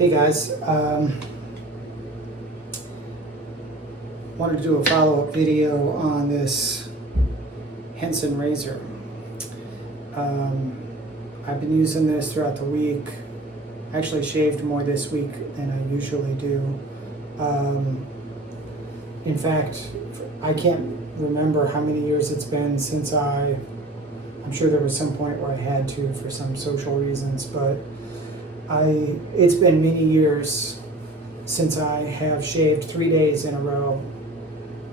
Hey guys, wanted to do a follow-up video on this Henson razor. I've been using this throughout the week. I actually shaved more this week than I usually do. In fact, I can't remember how many years it's been since I'm sure there was some point where I had to for some social reasons, but it's been many years since I have shaved 3 days in a row,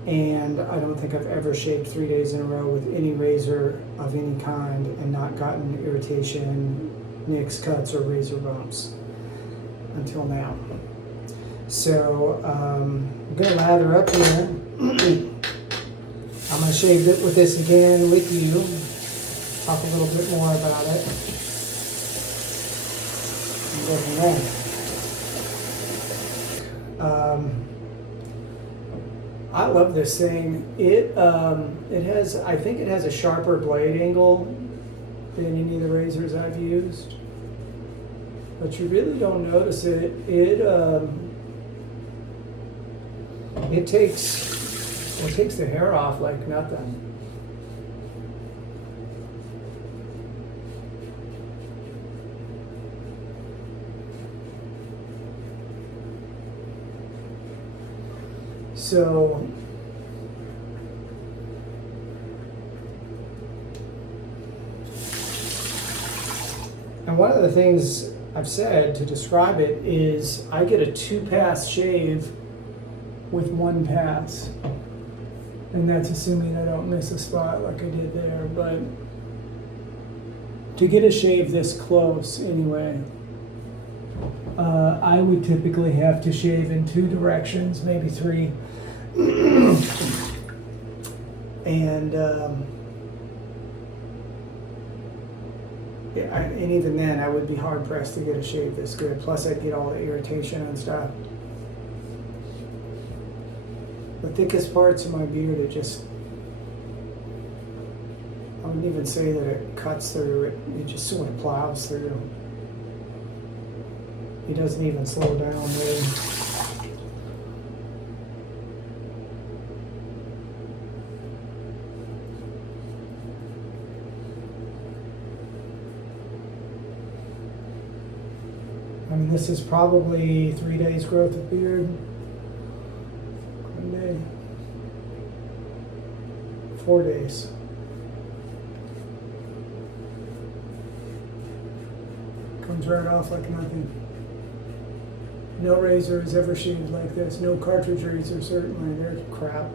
and I don't think I've ever shaved 3 days in a row with any razor of any kind and not gotten irritation, nicks, cuts, or razor bumps until now. So I'm gonna lather up here. I'm gonna shave it with this again with you, talk a little bit more about it. I love this thing. I think it has a sharper blade angle than any of the razors I've used, but you really don't notice it. It takes the hair off like nothing. So, and one of the things I've said to describe it is I get a 2-pass shave with 1 pass. And that's assuming I don't miss a spot like I did there. But to get a shave this close anyway, I would typically have to shave in 2 directions, maybe 3. And and even then, I would be hard pressed to get a shave this good. Plus, I'd get all the irritation and stuff. The thickest parts of my beard, I wouldn't even say that it cuts through it. It just sort of plows through. He doesn't even slow down really. I mean, this is probably 3 days growth of beard. 1 day. 4 days. Comes right off like nothing. No razor is ever shaved like this. No cartridge razor, certainly. They're crap.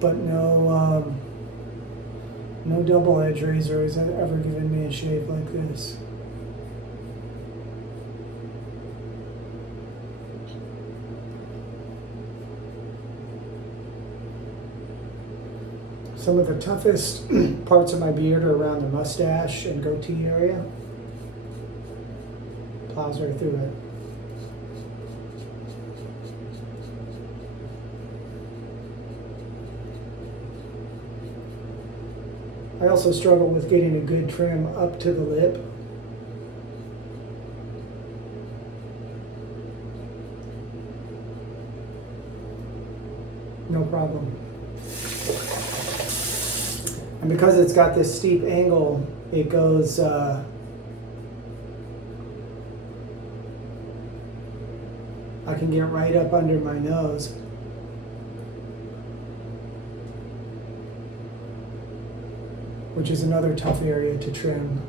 But no double edge razor has ever given me a shave like this. Some of the toughest parts of my beard are around the mustache and goatee area. Plows right through it. I also struggle with getting a good trim up to the lip. No problem. And because it's got this steep angle, it goes I can get right up under my nose. Which is another tough area to trim.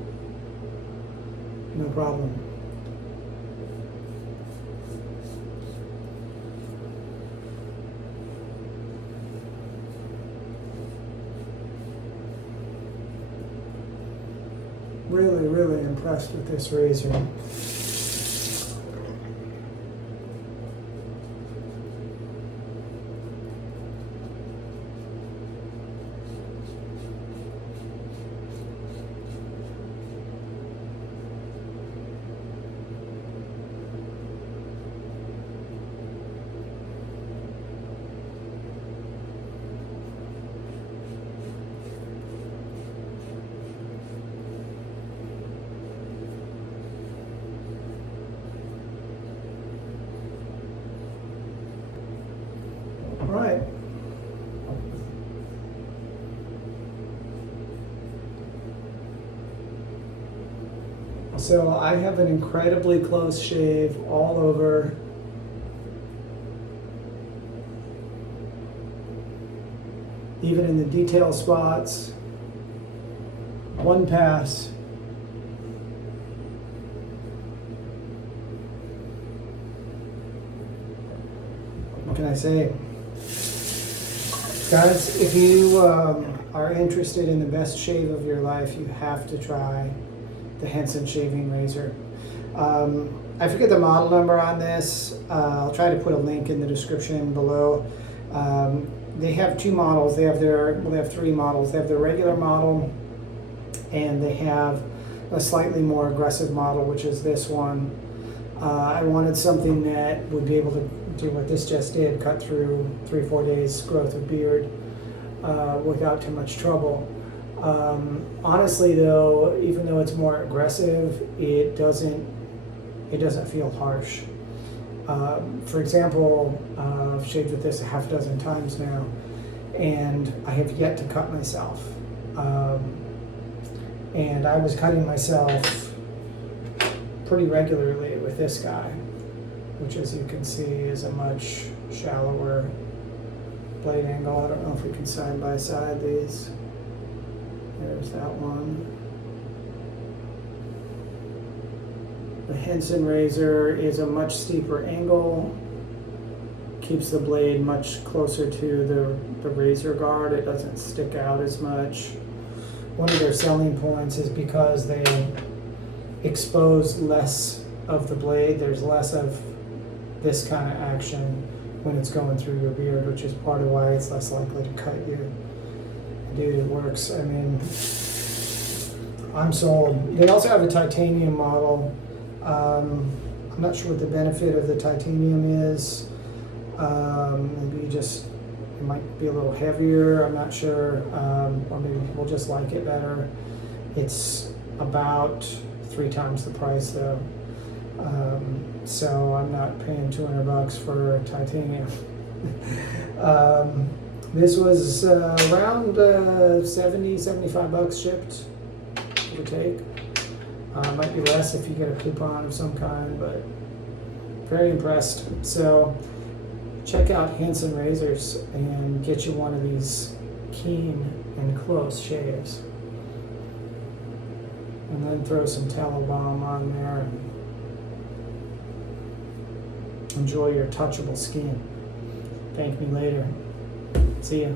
No problem. Really, really impressed with this razor. So I have an incredibly close shave all over. Even in the detail spots. One pass. What can I say? Guys, if you are interested in the best shave of your life, you have to try the Henson shaving razor. I forget the model number on this. I'll try to put a link in the description below. They have two models. They have three models. They have the regular model, and they have a slightly more aggressive model, which is this one. I wanted something that would be able to do what this just did, cut through 3-4 days growth of beard without too much trouble. Honestly though, even though it's more aggressive, it doesn't feel harsh. For example, I've shaved with this a half dozen times now, and I have yet to cut myself. And I was cutting myself pretty regularly with this guy, which, as you can see, is a much shallower blade angle. I don't know if we can side by side these. There's that one. The Henson razor is a much steeper angle, keeps the blade much closer to the razor guard. It doesn't stick out as much. One of their selling points is because they expose less of the blade. There's less of this kind of action when it's going through your beard, which is part of why it's less likely to cut you. Dude, it works. I mean, I'm sold. They also have a titanium model. I'm not sure what the benefit of the titanium is. Maybe it might be a little heavier. I'm not sure. Or maybe people just like it better. It's about 3 times the price though. So I'm not paying $200 for titanium. This was around $70-75 shipped, give or take. Might be less if you get a coupon of some kind, but very impressed. So check out Henson razors and get you one of these keen and close shaves. And then throw some tallow balm on there and enjoy your touchable skin. Thank me later. See ya.